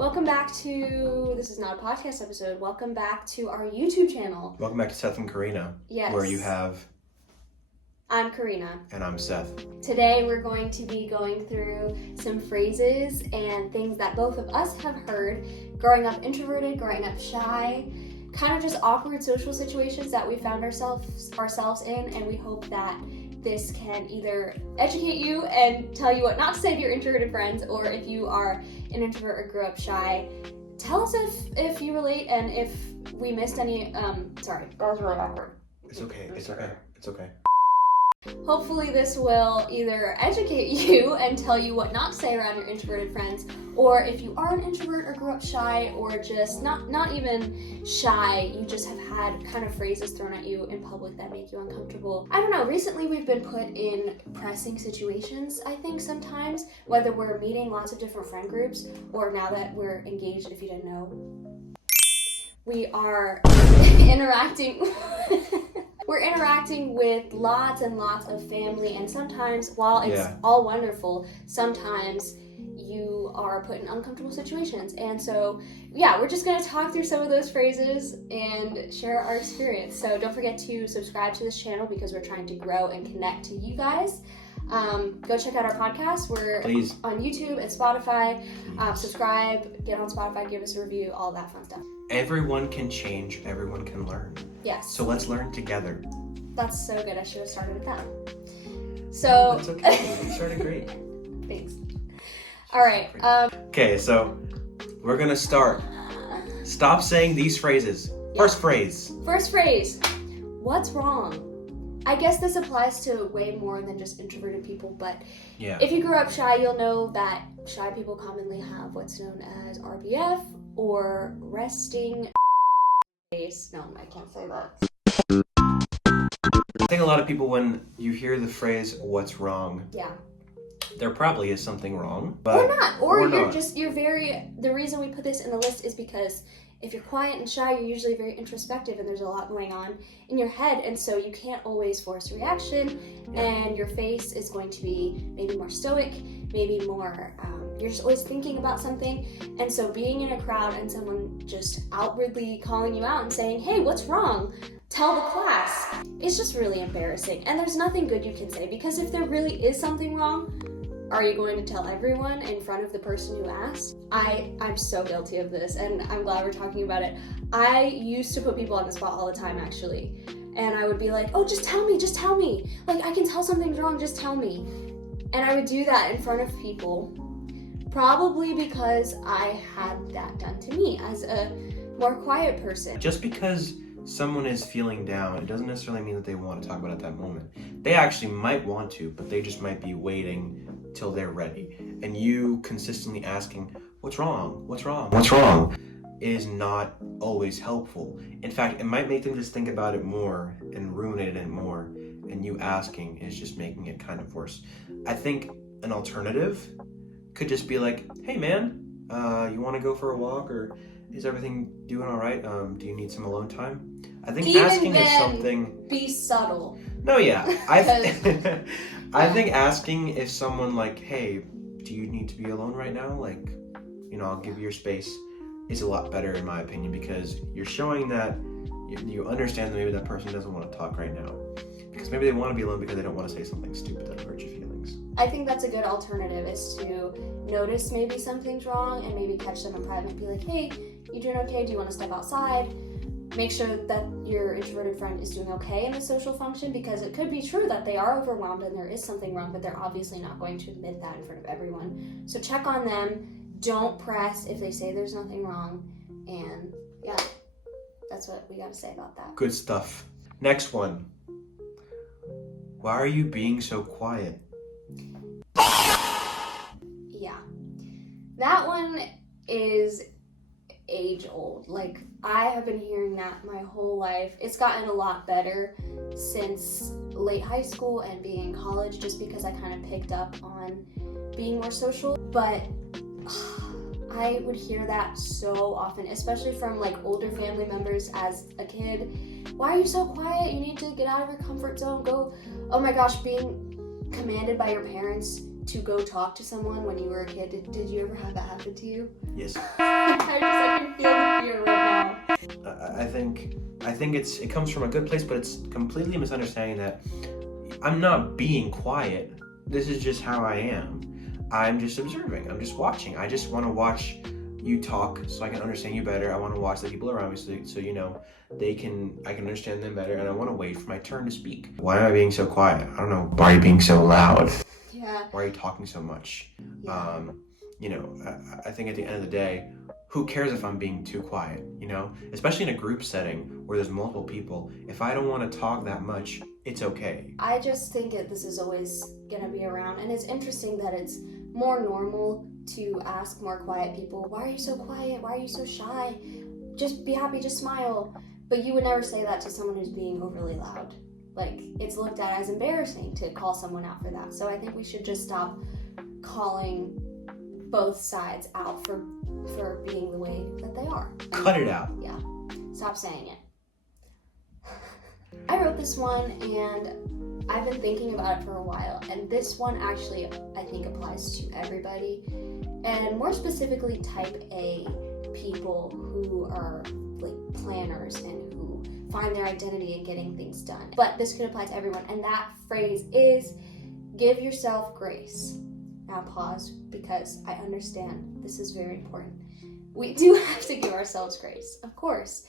Welcome back to, this is not a podcast episode, welcome back to our YouTube channel. Welcome back to Seth and Carina. Yes. Where you have... I'm Carina. And I'm Seth. Today we're going to be going through some phrases and things that both of us have heard growing up introverted, growing up shy, kind of just awkward social situations that we found ourselves in, and we hope that this can either educate you and tell you what not to say to your introverted friends, or if you are an introvert or grew up shy, tell us if you relate and if we missed any, sorry, that was really awkward. It's okay. Hopefully this will either educate you and tell you what not to say around your introverted friends, or if you are an introvert or grew up shy, or just not even shy, you just have had kind of phrases thrown at you in public that make you uncomfortable. I don't know, recently we've been put in pressing situations, I think sometimes, whether we're meeting lots of different friend groups, or now that we're engaged, if you didn't know, we are interacting We're interacting with lots and lots of family, and sometimes, while it's all wonderful, sometimes you are put in uncomfortable situations. And so, we're just going to talk through some of those phrases and share our experience. So don't forget to subscribe to this channel because we're trying to grow and connect to you guys. Go check out our podcast. We're on YouTube and Spotify. Subscribe, get on Spotify, give us a review, all that fun stuff. Everyone can change, everyone can learn. Yes. So let's learn together. That's so good. I should have started with that. So That's okay. You started great. Thanks. All right. Okay, so we're gonna start. Stop saying these phrases. First phrase. What's wrong? I guess this applies to way more than just introverted people, but if you grew up shy, you'll know that shy people commonly have what's known as RBF, or resting face. No, I can't say that. I think a lot of people, when you hear the phrase, what's wrong? Yeah. There probably is something wrong. But Or you're very, the reason we put this in the list is because if you're quiet and shy, you're usually very introspective and there's a lot going on in your head, and so you can't always force a reaction, and your face is going to be maybe more stoic, maybe more, you're just always thinking about something, and so being in a crowd and someone just outwardly calling you out and saying, hey, what's wrong? Tell the class. It's just really embarrassing, and there's nothing good you can say, because if there really is something wrong, are you going to tell everyone in front of the person who asked? I'm so guilty of this, and I'm glad we're talking about it. I used to put people on the spot all the time, actually. And I would be like, oh, just tell me. Like, I can tell something's wrong, just tell me. And I would do that in front of people, probably because I had that done to me as a more quiet person. Just because someone is feeling down, it doesn't necessarily mean that they want to talk about it at that moment. They actually might want to, but they just might be waiting till they're ready. And you consistently asking, what's wrong? Is not always helpful. In fact, it might make them just think about it more and ruminate it more, and you asking is just making it kind of worse. I think an alternative could just be like, hey man, you want to go for a walk, or is everything doing all right? Do you need some alone time? I think even asking then, is something... Be subtle. No, yeah. I think asking if someone like, hey, do you need to be alone right now? Like, I'll give you your space, is a lot better in my opinion, because you're showing that you understand that maybe that person doesn't want to talk right now. Because maybe they want to be alone because they don't want to say something stupid that'll hurt your feelings. I think that's a good alternative, is to notice maybe something's wrong and maybe catch them in private and be like, hey, you doing okay? Do you want to step outside? Make sure that your introverted friend is doing okay in the social function, because it could be true that they are overwhelmed and there is something wrong, but they're obviously not going to admit that in front of everyone. So check on them. Don't press if they say there's nothing wrong. And that's what we got to say about that. Good stuff. Next one. Why are you being so quiet? Yeah. That one is age old. Like, I have been hearing that my whole life. It's gotten a lot better since late high school and being in college, just because I kind of picked up on being more social. But I would hear that so often, especially from like older family members as a kid. Why are you so quiet? You need to get out of your comfort zone. Go. Oh my gosh, being commanded by your parents to go talk to someone when you were a kid. Did you ever have that happen to you? Yes. I can feel the fear right now. I think it comes from a good place, but it's completely misunderstanding that I'm not being quiet. This is just how I am. I'm just observing. I'm just watching. I just want to watch you talk so I can understand you better. I want to watch the people around me so you know I can understand them better, and I want to wait for my turn to speak. Why am I being so quiet? I don't know. Why are you being so loud? Yeah. Why are you talking so much? Yeah. I think at the end of the day, who cares if I'm being too quiet, Especially in a group setting where there's multiple people. If I don't want to talk that much, it's okay. I just think this is always going to be around, and it's interesting that it's more normal to ask more quiet people, why are you so quiet? Why are you so shy? Just be happy, just smile. But you would never say that to someone who's being overly loud. Like, it's looked at as embarrassing to call someone out for that. So I think we should just stop calling both sides out for being the way that they are. Cut it out. Yeah. Stop saying it. I wrote this one and I've been thinking about it for a while, and this one actually I think applies to everybody, and more specifically type A people who are like planners and who find their identity in getting things done. But this could apply to everyone, and that phrase is give yourself grace. Now pause, because I understand this is very important. We do have to give ourselves grace, of course.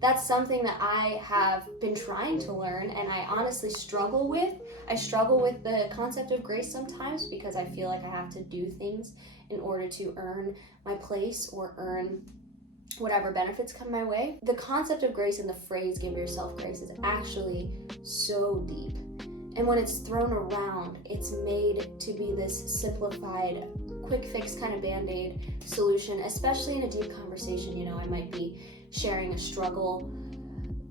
That's something that I have been trying to learn, and I honestly struggle with. I struggle with the concept of grace sometimes because I feel like I have to do things in order to earn my place or earn whatever benefits come my way. The concept of grace and the phrase give yourself grace is actually so deep. And when it's thrown around, it's made to be this simplified, quick fix kind of band-aid solution, especially in a deep conversation. I might be sharing a struggle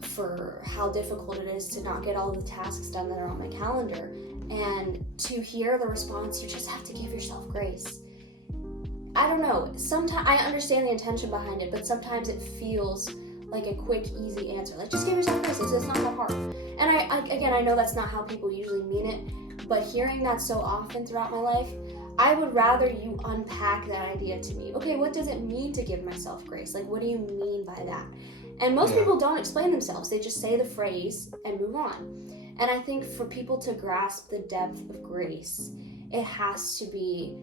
for how difficult it is to not get all the tasks done that are on my calendar. And to hear the response, you just have to give yourself grace. I don't know, sometimes I understand the intention behind it, but sometimes it feels like a quick, easy answer. Like, just give yourself grace, it's not that hard. And I know that's not how people usually mean it, but hearing that so often throughout my life, I would rather you unpack that idea to me. Okay, what does it mean to give myself grace? Like, what do you mean by that? And most people don't explain themselves. They just say the phrase and move on. And I think for people to grasp the depth of grace, it has to be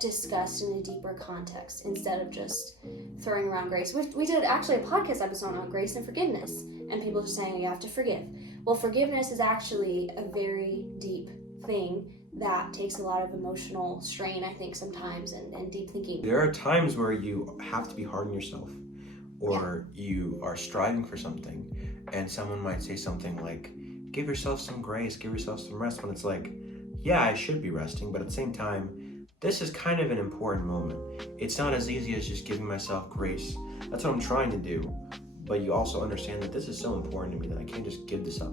discussed in a deeper context instead of just throwing around grace. We did actually a podcast episode on grace and forgiveness, and people just saying you have to forgive. Well, forgiveness is actually a very deep thing that takes a lot of emotional strain, I think, sometimes, and deep thinking. There are times where you have to be hard on yourself, or you are striving for something, and someone might say something like, give yourself some grace, give yourself some rest, when it's like, yeah, I should be resting, but at the same time, this is kind of an important moment. It's not as easy as just giving myself grace. That's what I'm trying to do, but you also understand that this is so important to me that I can't just give this up.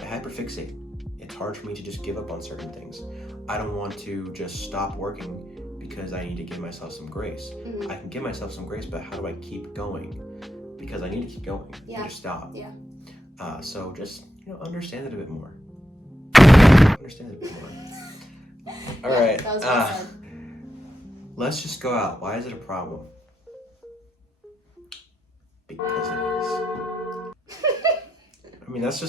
I hyperfixate. It's hard for me to just give up on certain things. I don't want to just stop working because I need to give myself some grace. Mm-hmm. I can give myself some grace, but how do I keep going? Because I need to keep going. I can't just stop. Yeah. So just understand it a bit more. Understand it a bit more. All right. That was well said. Let's just go out. Why is it a problem? Because it is. I mean, that's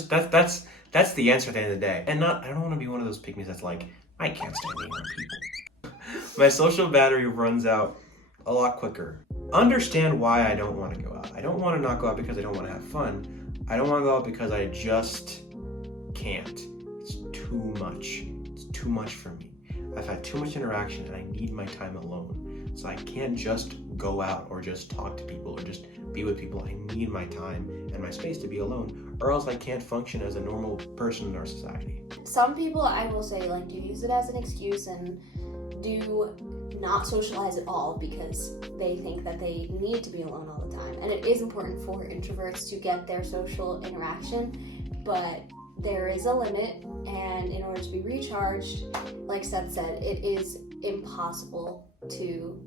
the answer at the end of the day. And I don't want to be one of those pygmies that's like, I can't stand being around people. My social battery runs out a lot quicker. Understand why I don't want to go out. I don't want to not go out because I don't want to have fun. I don't want to go out because I just can't. It's too much. It's too much for me. I've had too much interaction and I need my time alone. So I can't just go out or just talk to people or just be with people. I need my time and my space to be alone, or else I can't function as a normal person in our society. Some people, I will say, do use it as an excuse and do not socialize at all because they think that they need to be alone all the time. And it is important for introverts to get their social interaction, but there is a limit, and in order to be recharged, like Seth said, it is impossible to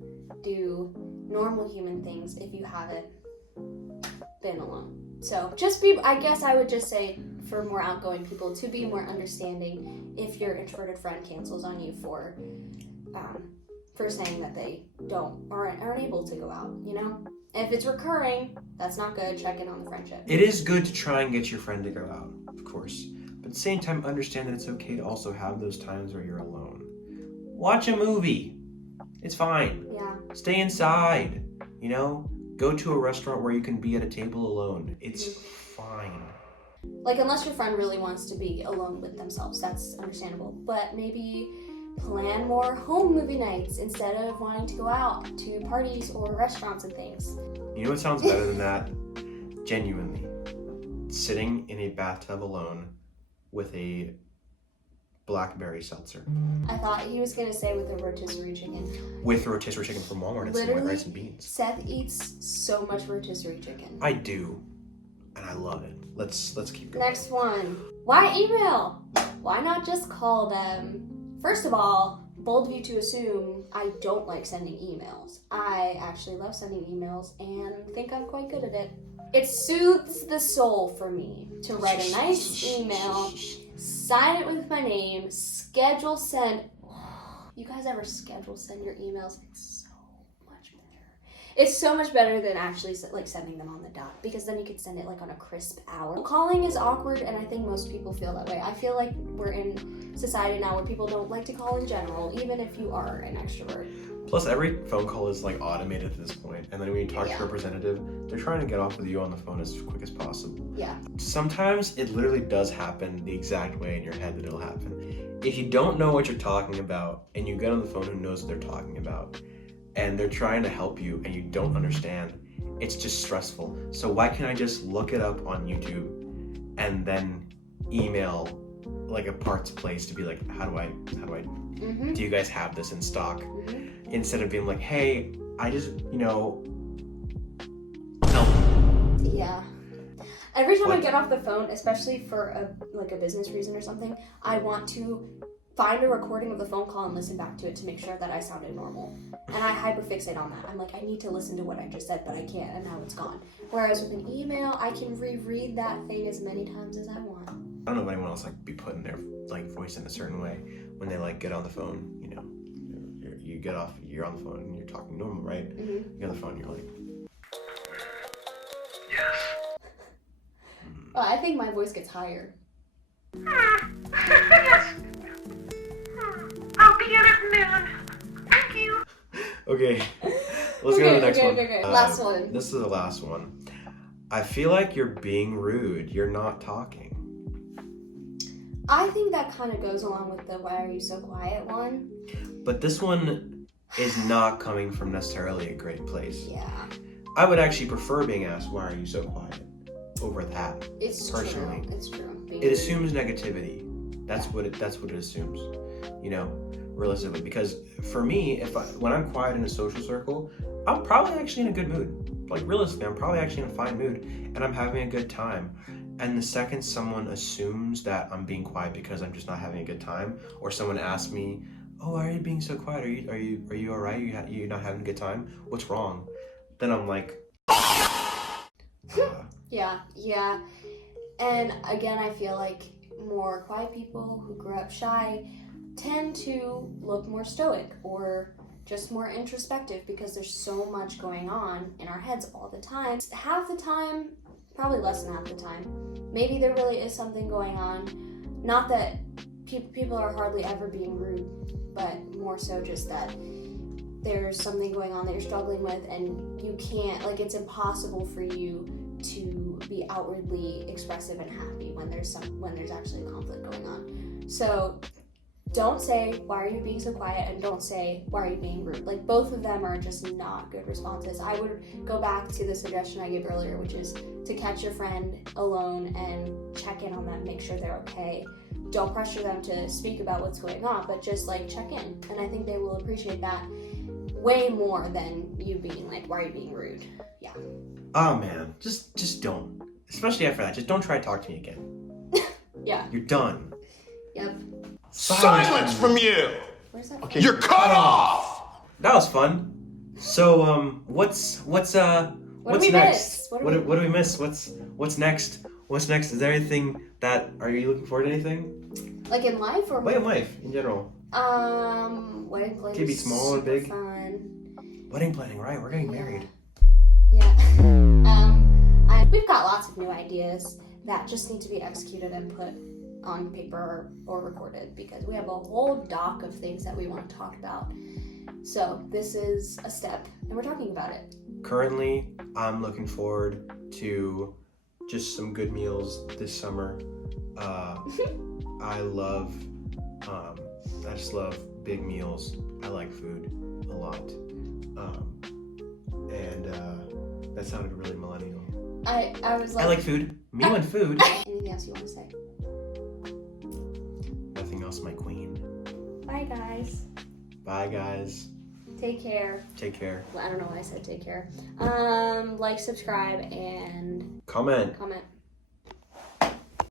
do normal human things if you haven't been alone. So I guess I would just say, for more outgoing people to be more understanding if your introverted friend cancels on you for saying that they aren't able to go out, you know? If it's recurring, that's not good. Check in on the friendship. It is good to try and get your friend to go out, of course. But at the same time, understand that it's okay to also have those times where you're alone. Watch a movie. It's fine. Yeah. Stay inside. You know? Go to a restaurant where you can be at a table alone. It's fine. Like, unless your friend really wants to be alone with themselves, that's understandable. But maybe plan more home movie nights instead of wanting to go out to parties or restaurants and things. You know what sounds better than that? Genuinely. Sitting in a bathtub alone with a blackberry seltzer. I thought he was going to say with a rotisserie chicken. With rotisserie chicken from Walmart and some white rice and beans. Seth eats so much rotisserie chicken. I do. And I love it. Let's keep going. Next one. Why email? Why not just call them? First of all, bold of you to assume I don't like sending emails. I actually love sending emails and think I'm quite good at it. It soothes the soul for me to write a nice email, sign it with my name, schedule send. You guys ever schedule send your emails? It's so much better. It's so much better than actually like sending them on the dot, because then you could send it like on a crisp hour. Calling is awkward, and I think most people feel that way. I feel like we're in society now where people don't like to call in general, even if you are an extrovert. Plus, every phone call is like automated at this point, and then when you talk to a representative, they're trying to get off with you on the phone as quick as possible. Yeah. Sometimes it literally does happen the exact way in your head that it'll happen. If you don't know what you're talking about, and you get on the phone who knows what they're talking about, and they're trying to help you, and you don't understand, it's just stressful. So why can't I just look it up on YouTube, and then email like a parts place to be like, how do I do you guys have this in stock? Instead of being like, hey, I just, help. Yeah. Every time I get off the phone, especially for a business reason or something, I want to find a recording of the phone call and listen back to it to make sure that I sounded normal. And I hyperfixate on that. I'm like, I need to listen to what I just said, but I can't, and now it's gone. Whereas with an email, I can reread that thing as many times as I want. I don't know if anyone else be putting their voice in a certain way when they get on the phone. You get off, you're on the phone and you're talking normal, right? You get on the phone, you're like, yes. Well, I think my voice gets higher. Yes. I'll be in at noon. Thank you. Okay, let's go to the next one. Okay. Last one. This is the last one. I feel like you're being rude. You're not talking. I think that kind of goes along with the why are you so quiet one. But this one is not coming from necessarily a great place. Yeah. I would actually prefer being asked, why are you so quiet? Over that. It's personally. True. It's true. It assumes negativity. That's what it assumes. Realistically. Because for me, when I'm quiet in a social circle, I'm probably actually in a good mood. Like realistically, I'm probably actually in a fine mood and I'm having a good time. And the second someone assumes that I'm being quiet because I'm just not having a good time, or someone asks me, "Oh, why are you being so quiet? Are you all right? You're not having a good time? What's wrong?" Then I'm like, Yeah. And again, I feel like more quiet people who grew up shy tend to look more stoic or just more introspective because there's so much going on in our heads all the time. Half the time, probably less than half the time, maybe there really is something going on. Not that people are hardly ever being rude, but more so just that there's something going on that you're struggling with and you can't, it's impossible for you to be outwardly expressive and happy when there's actually a conflict going on. So don't say, why are you being so quiet? And don't say, why are you being rude? Both of them are just not good responses. I would go back to the suggestion I gave earlier, which is to catch your friend alone and check in on them, make sure they're okay. Don't pressure them to speak about what's going on, but just check in. And I think they will appreciate that way more than you being why are you being rude? Yeah. oh man, just don't. Especially after that, just don't try to talk to me again. Yeah. You're done. Yep. Silence from you! Where's that? Okay. You're cut off! That was fun. So, what's What do we next? miss? What do we miss? What's next What's next? Is there anything are you looking forward to anything? Like in life or What in life, in general? Wedding planning. Could be small or big. Fun. Wedding planning, right? We're getting married. Yeah. We've got lots of new ideas that just need to be executed and put on paper or recorded because we have a whole doc of things that we want to talk about. So this is a step, and we're talking about it. Currently, I'm looking forward to just some good meals this summer. I just love big meals. I like food a lot. That sounded really millennial. I was like... I like food. Meal and food. Anything else you want to say? Nothing else, my queen. Bye, guys. Bye, guys. Take care. Take care. Well, I don't know why I said take care. Like, subscribe, and... Comment. Comment.